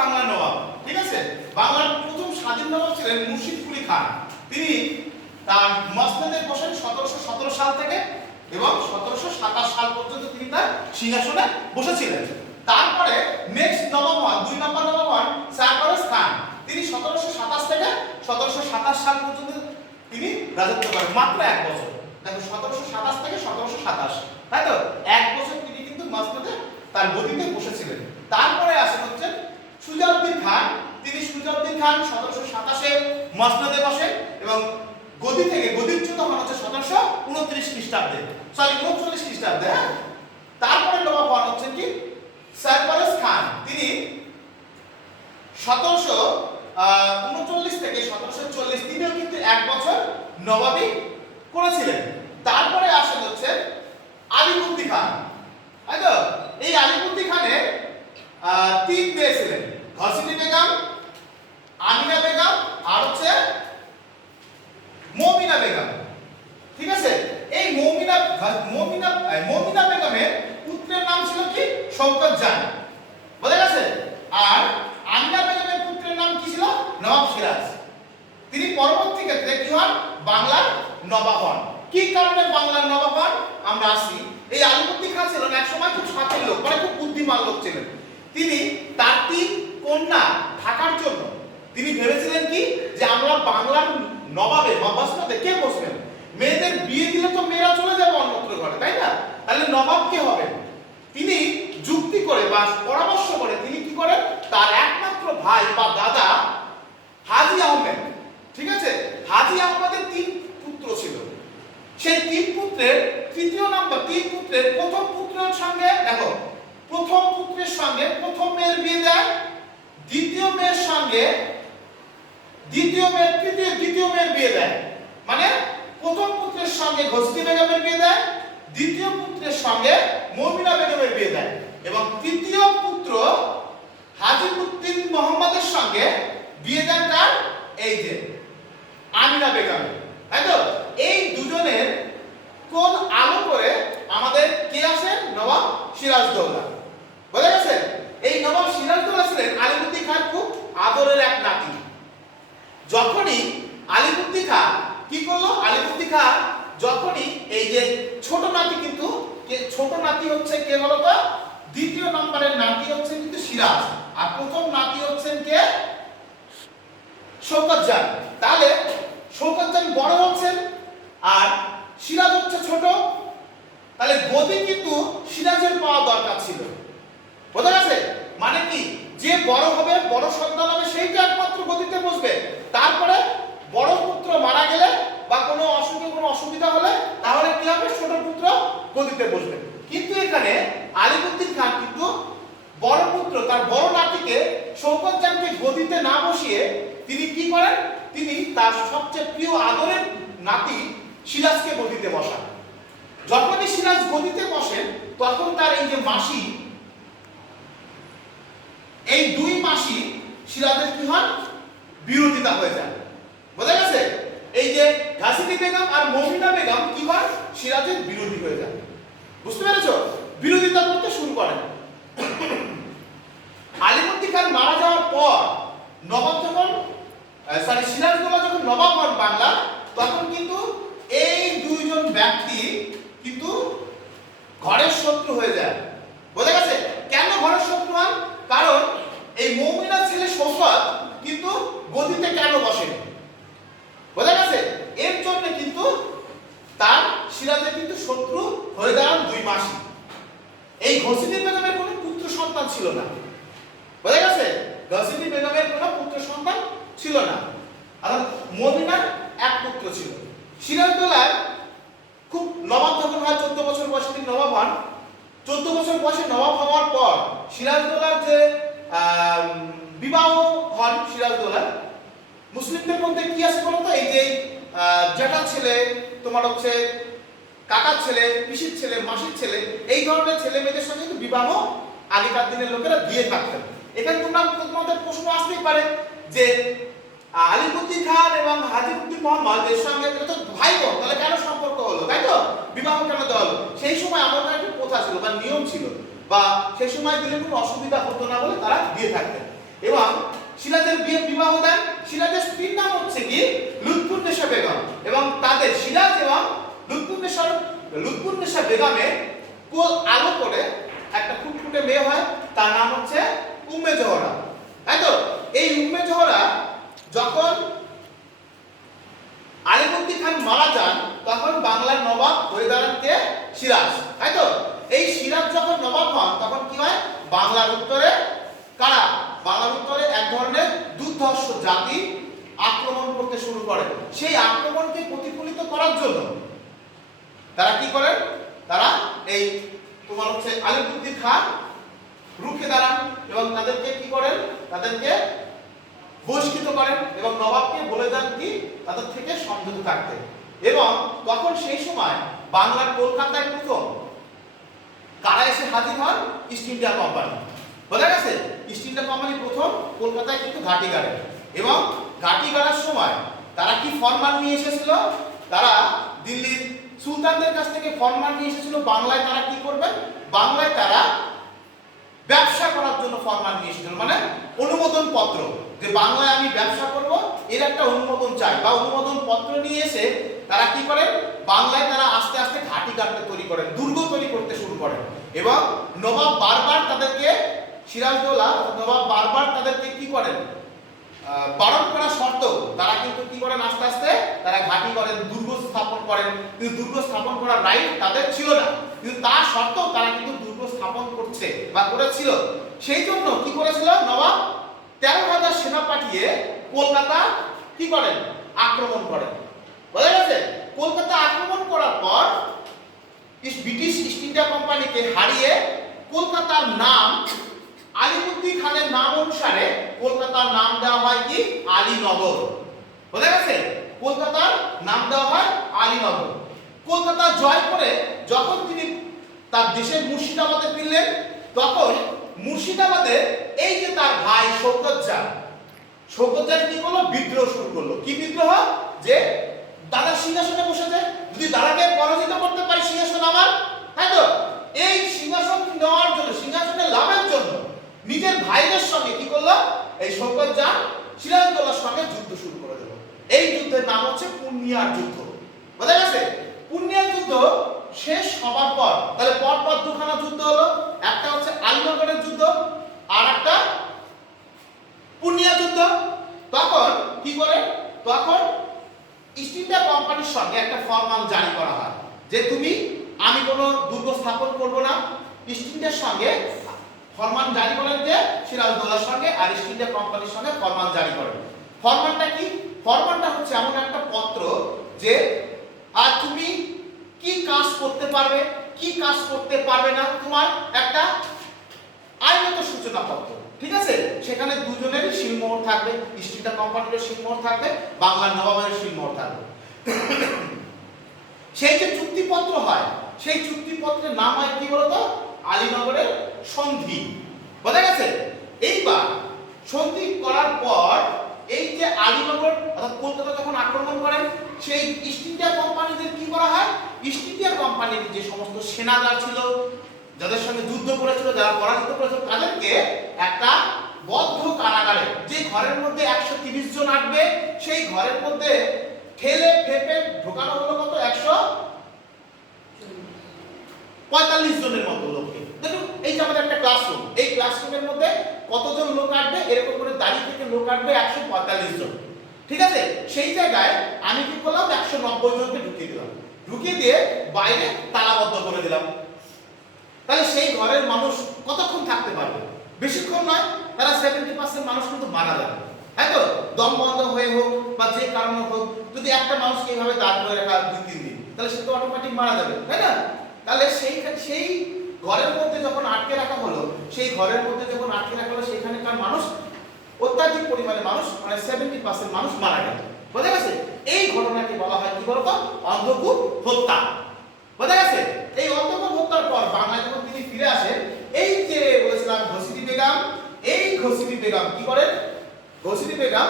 বাংলার নবাব। ঠিক আছে, বাংলার প্রথম স্বাধীন নবাব ছিলেন মুর্শিদ কুলি খান। তিনি তার মসনদে বসেন 1717 সাল থেকে এবং 1727 সাল পর্যন্ত তিনি তার সিংহাসনে বসেছিলেন। তারপরে নেক্সট নবাব হন, 2 নম্বর নবাব হন সরফরাজ খান। তিনি 1727 থেকে 1727 সাল পর্যন্ত তিনি রাজত্ব করেন, মাত্র 1 বছর। দেখো 1727 থেকে 1727, তাই তো 1 বছর তিনি কিন্তু মসনদে তার গদিতে বসেছিলেন। তারপরে আসেন হচ্ছে সুজাউদ্দিন খান। তিনি সুজাউদ্দিন খান 1727 মসনদে বসেন এবং গদিচ্যুত হন হচ্ছে 1729 খ্রিস্টাব্দে, সরি 39 খ্রিস্টাব্দে। তারপরে নবাব হন হচ্ছে কি সরফরাজ খান। তিনি 1739 থেকে 1740 তিনিও কিন্তু 1 বছর নবাবী করেছিলেন। তারপরে আসেন হচ্ছে আলিবর্দী খান, তাই তো। এই আলিবর্দী খানের 3 মেয়ে ছিলেন, ঘসিনী বেগম, আমিনা বেগম আর হচ্ছে মমিনা বেগম। ঠিক আছে, এই মমিনা বেগমের পুত্রের নাম ছিল কি শওকত জান, বোঝা গেছে। আর আমিনা বেগমের পুত্রের নাম কি ছিল নবাব সিরাজ। তিনি পরবর্তী ক্ষেত্রে কি হন বাংলার নবাব হন। কি কারণে বাংলার নবাব হন আমরা আসি। এই আলিবর্দী খান ছিলেন এক সময় খুব শাতীর লোক, মানে খুব বুদ্ধিমান লোক ছিলেন। তিনি তার 3 কন্যা থাকার জন্য তিনি ভেবেছিলেন কি যে আমরা বাংলার নবাবে মসনদে কে বসবেন, মেয়েদের বিয়ে দিলে তো মেয়েরা চলে যাবে অন্যত্র ঘরে, তাই না, তাহলে নবাব কে হবে। তিনি যুক্তি করে বা পরামর্শ করে তিনি কি করেন, তার একমাত্র ভাই বা দাদা হাজী আহমেদ, ঠিক আছে, হাজী আহমেদের 3 পুত্র ছিল। সেই 3 পুত্রের প্রথম পুত্রের সঙ্গে দেখো, প্রথম পুত্রের সঙ্গে প্রথম মেয়ের বিয়ে দেয়, দ্বিতীয় মেয়ের সঙ্গে দ্বিতীয় মেয়ের বিয়ে দেয়। মানে প্রথম পুত্রের সঙ্গে ঘসিনী বেগমের বিয়ে দেয়, দ্বিতীয় পুত্রের সঙ্গে মমিনা বেগমের বিয়ে দেয় এবং তৃতীয় পুত্র হাজিউদ্দিন মোহাম্মদের সঙ্গে বিয়ে দেন তার এই যে আমিনা বেগম, তাই তো। এই দুজনের কোন আলো করে আমাদের কে আসে নবাব সিরাজদৌল্লা, বোঝা গেছে। এই নবাব সিরাজদৌল্লা ছিলেন আলিবর্দী খান খুব আদরের এক নাতি। যখনই আলিবর্দী খান কি করলো, আলিবর্দী খান যখনই এই যে ছোট নাতি, কিন্তু ছোট নাতি হচ্ছে কে বলতো, দ্বিতীয় নম্বরের নাতি হচ্ছে কিন্তু সিরাজ, আর প্রথম নাতি হচ্ছেন কে শওকত জান। তাহলে শওকত জান বড় হচ্ছেন আর সিরাজ হচ্ছে ছোট, তাহলে গদি কিন্তু সিরাজের পাওয়া দরকার ছিল, বোঝা গেছে। মানে কি, যে বড় হবে, বড় সন্তান হবে, সেই তো একমাত্র গদিতে বসবে। তারপরে বড় পুত্র মারা গেলে বা কোনো অসুবিধা হলে তাহলে কি হবে, ছোট পুত্র গদিতে বসবে। কিন্তু এখানে আলিবর্দী খান কিন্তু বড় পুত্র তার বড় নাতিকে শওকত জানকে গদিতে না বসিয়ে তিনি কি করেন, তিনি তার সবচেয়ে প্রিয় আদরের নাতি সিরাজকে গদিতে বসান। যখনই সিরাজ গদিতে বসেন তখন তার এই যে মাসি, এই 2 মাসি সিরাজের কি হন, বিরোধিতা হয়ে যায়, বোঝা গেছে। এই যে ঘসিনী বেগম আর মমিনা বেগম কি হয়, সিরাজের বিরোধী হয়ে যায়, বুঝতে পেরেছো, বিরোধিতা করতে শুরু করেন। আলিবর্দী খান মারা যাওয়ার পর নবাব যখন সিরাজদৌল্লা যখন নবাব হন বাংলা, তখন কিন্তু এই 2 জন ব্যক্তি কিন্তু ঘরের শত্রু হয়ে যায়, বোঝা গেছে। কেন ঘরের শত্রু হন, কারণ এই মমিনার ছেলে শওকত কিন্তু গদিতে কেন বসেন, বোঝা গেছে। এর জন্য কিন্তু তার সিরাজের কিন্তু শত্রু হয়ে দাঁড়ান 2 মাসি। এই ঘসিনী বেগমের কোনো পুত্র সন্তান ছিল না, বোঝা গেছে। ঘসিনী বেগমের কোনো পুত্র সন্তান ছিল না, আর মমিনার 1 পুত্র ছিল। সিরাজদৌল্লার খুব নবাব যখন হয় 14 বছর বয়সে তিনি নবাব হন। 14 বছর বয়সে নবাব হওয়ার পর সিরাজদৌল্লার যে বিবাহ হন সিরাজদৌল্লার, মুসলিমদের মধ্যে কি আছে বলো তো, এই যে জ্যাঠার ছেলে, তোমার হচ্ছে কাকার ছেলে, পিসির ছেলে, মাসির ছেলে, এই ধরনের ছেলে মেয়েদের সঙ্গে কিন্তু বিবাহ আগেকার দিনের লোকেরা দিয়ে থাকতেন। এখানে তোমাদের প্রশ্ন আসতেই পারে যে আলিবর্দী খান এবং হাজিউদ্দিন মোহাম্মদ এর সঙ্গে তো ভাই বোন, তাহলে কেন সম্পর্ক হলো, তাই তো, বিবাহ কেন দেওয়া হলো। সেই সময় আমার একটা প্রথা ছিল বা নিয়ম ছিল, বা সেই সময় দিলে কোনো অসুবিধা হতো না বলে তারা দিয়ে থাকতেন। এবং সিরাজের বিবাহ দেন। সিরাজের স্ত্রীর নাম হচ্ছে কি লুৎফুন্নেসা বেগম, এবং তাদের সিরাজ এবং লুৎফুন্নেসা বেগমের কোল আলো করে একটা ফুটফুটে মেয়ে হয়, তার নাম হচ্ছে উম্মে জোহরা। তাই তো এই উম্মে জোহরা যখন আলীবর্দী খান মারা যান তখন বাংলার নবাব হয়ে দাঁড়ান কে? সিরাজ। তাই তো এই সিরাজ যখন নবাব হন তখন কি হয়, বাংলার উত্তরে কারা? বাংলার উত্তরে এক ধরনের দুর্ধর্ষ জাতি আক্রমণ করতে শুরু করে। সেই আক্রমণকে প্রতিফলিত করার জন্য তারা কি করেন? তারা এই তোমার হচ্ছে আলীবর্দী খান রুখে দাঁড়ান এবং তাদেরকে কি করেন? তাদেরকে বহিষ্কৃত করেন এবং নবাবকে বলে দেন কি তাদের থেকে সংযত থাকতে। এবং তখন সেই সময় বাংলার কলকাতায় প্রথম কারা এসে হাজির হন? East India company. বোঝা গেছে? ইস্ট ইন্ডিয়া কোম্পানি প্রথম কলকাতায় কিন্তু ঘাঁটি গাড়ে, এবং ঘাঁটি গাড়ার সময় তারা কি ফরমান নিয়ে এসেছিল? তারা দিল্লির সুলতানদের কাছ থেকে ফরমান নিয়ে এসেছিল বাংলায় তারা কি করবে? বাংলায় তারা ব্যবসা করার জন্য ফরমান নিয়ে এসেছিল, মানে অনুমোদন পত্র, যে বাংলায় আমি ব্যবসা করব এর একটা অনুমোদন চাই, বা অনুমোদন পত্র নিয়ে এসে তারা কি করেন? বাংলায় তারা আস্তে আস্তে ঘাঁটি গাড়তে তৈরি করেন, দুর্গ তৈরি করতে শুরু করেন। এবং নবাব বারবার তাদেরকে, সিরাজদৌল্লা নবাব বারবার তাদেরকে কি করেন? বারণ করা সত্ত্বেও তারা কিন্তু কি করেন? আস্তে আস্তে তারা ঘাঁটি করেন, দুর্গ স্থাপন করেন। কিন্তু দুর্গ স্থাপন করার রাইট তাদের ছিল না, কিন্তু তার সত্ত্বেও তারা কিন্তু দুর্গ স্থাপন করছে বা করেছিল। সেই জন্য কি করেছিল নবাব? 13,000 সেনা পাঠিয়ে কলকাতা কি করেন? আক্রমণ করেন। বোঝা গেছে? কলকাতা আক্রমণ করার পর ব্রিটিশ ইস্ট ইন্ডিয়া কোম্পানিকে হারিয়ে কলকাতার নাম আলীবর্দী খানের নাম অনুসারে কলকাতার নাম দেওয়া হয় কি? আলীনগর। বোঝা গেছে? কলকাতার নাম দেওয়া হয় আলীনগর। কলকাতা জয় করে যখন তিনি তার দেশের মুর্শিদাবাদে ফিরলেন, তখন মুর্শিদাবাদে এই যে তার ভাই শওকত জাহ কি করলো? বিদ্রোহ শুরু করলো। কি বিদ্রোহ? যে দাদা সিংহাসনে বসেছে, যদি দাদাকে পরাজিত করতে পারি সিংহাসন আমার, তাই তো এই সিংহাসন নেওয়ার জন্য, সিংহাসনে লাভের জন্য নিজের ভাইদের সঙ্গে কি করলো? এই শওকত জাহ সিরাজদৌল্লার সঙ্গে যুদ্ধ শুরু করে দিল। এই যুদ্ধের নাম হচ্ছে পূর্ণিয়ার যুদ্ধ। বোঝা গেছে? পূর্ণিয়ার যুদ্ধ শেষ হবার পর তাহলে পরপর দুখানা যুদ্ধ হলো, একটা হচ্ছে আলীনগরের যুদ্ধ আর একটা পূর্ণিয়া যুদ্ধ। তখন কি করে? তখন ইস্ট ইন্ডিয়া কোম্পানির সঙ্গে একটা ফরমান জারি করা হয় যে আমি কোনো দুর্গ স্থাপন করব না। ইস্ট ইন্ডিয়ার সঙ্গে ফরমান জারি করেন যে সিরাজদৌল্লার সঙ্গে, আর ইস্ট ইন্ডিয়া কোম্পানির সঙ্গে ফরমান জারি করেন। ফরমানটা কি? ফরমানটা হচ্ছে এমন একটা পত্র যে আর তুমি কি কাজ করতে পারবে, কি কাজ করতে পারবে না, তোমার একটা আইনত সূচনা পত্র। ঠিক আছে? সেখানে দুজনেরই সিলমোহর থাকবে, ইস্ট ইন্ডিয়া কোম্পানির সিলমোহর থাকবে, বাংলার নবাবের সিলমোহর থাকবে। সেই যে চুক্তিপত্র হয়, সেই চুক্তিপত্রের নাম হয় কি বলতো? আলীনগরের সন্ধি। বোঝা গেছে? এইবার সন্ধি করার পর এই যে আলীনগর অর্থাৎ কলকাতা যখন আক্রমণ করেন, সেই ইস্ট ইন্ডিয়া কোম্পানিদের কি করা হয়? ইস্ট ইন্ডিয়া কোম্পানির যে সমস্ত সেনাদার ছিল, যাদের সঙ্গে যুদ্ধ করেছিল, যারা পরাজিত করেছিল, তাদেরকে একটা বদ্ধ কারাগারে, যে ঘরের মধ্যে 130 জন আটবে, সেই ঘরের মধ্যে ঠেলে ফেপে ঢোকানো হলো কত? 145 জনের মতো লোককে। দেখুন এই যে আমাদের একটা ক্লাসরুম, এই ক্লাসরুমের মধ্যে কতজন লোক আটবে? এরকম করে দাঁড়িয়ে থেকে লোক আটবে 145 জন। ঠিক আছে? সেই জায়গায় আমি কি করলাম? 190 জনকে ঢুকিয়ে দিলাম, ঢুকিয়ে দিয়ে বাইরে তালাবদ্ধ করে দিলাম। তাহলে সেই ঘরের মানুষ কতক্ষণ থাকতে পারবে? বেশিক্ষণ নয়। তারা 70% মানুষ কিন্তু মারা যাবে। তাই তো? দম বন্ধ হয়ে হোক বা যে কারণে হোক, যদি একটা মানুষকে এইভাবে দাঁড় করে রাখা 2-3 দিন, তাহলে সে তো অটোমেটিক মারা যাবে, তাই না? তাহলে সেই ঘরের মধ্যে যখন আটকে রাখা হলো, সেই ঘরের মধ্যে যখন আটকে রাখা হলো, সেখানকার মানুষ অত্যাধিক পরিমাণে মানুষ, মানে 70% মানুষ মারা গেল। বোঝা গেছে? এই ঘটনাকে বলা হয় কি বলতো? অন্ধকূপ হত্যা। বোঝা গেছে? এই অন্ধকূপ হত্যার পর বাংলায় যখন তিনি ফিরে আসেন, এই যে বলেছিলাম ঘসিটি বেগম, এই ঘসিটি বেগম কি করেন? ঘসিটি বেগম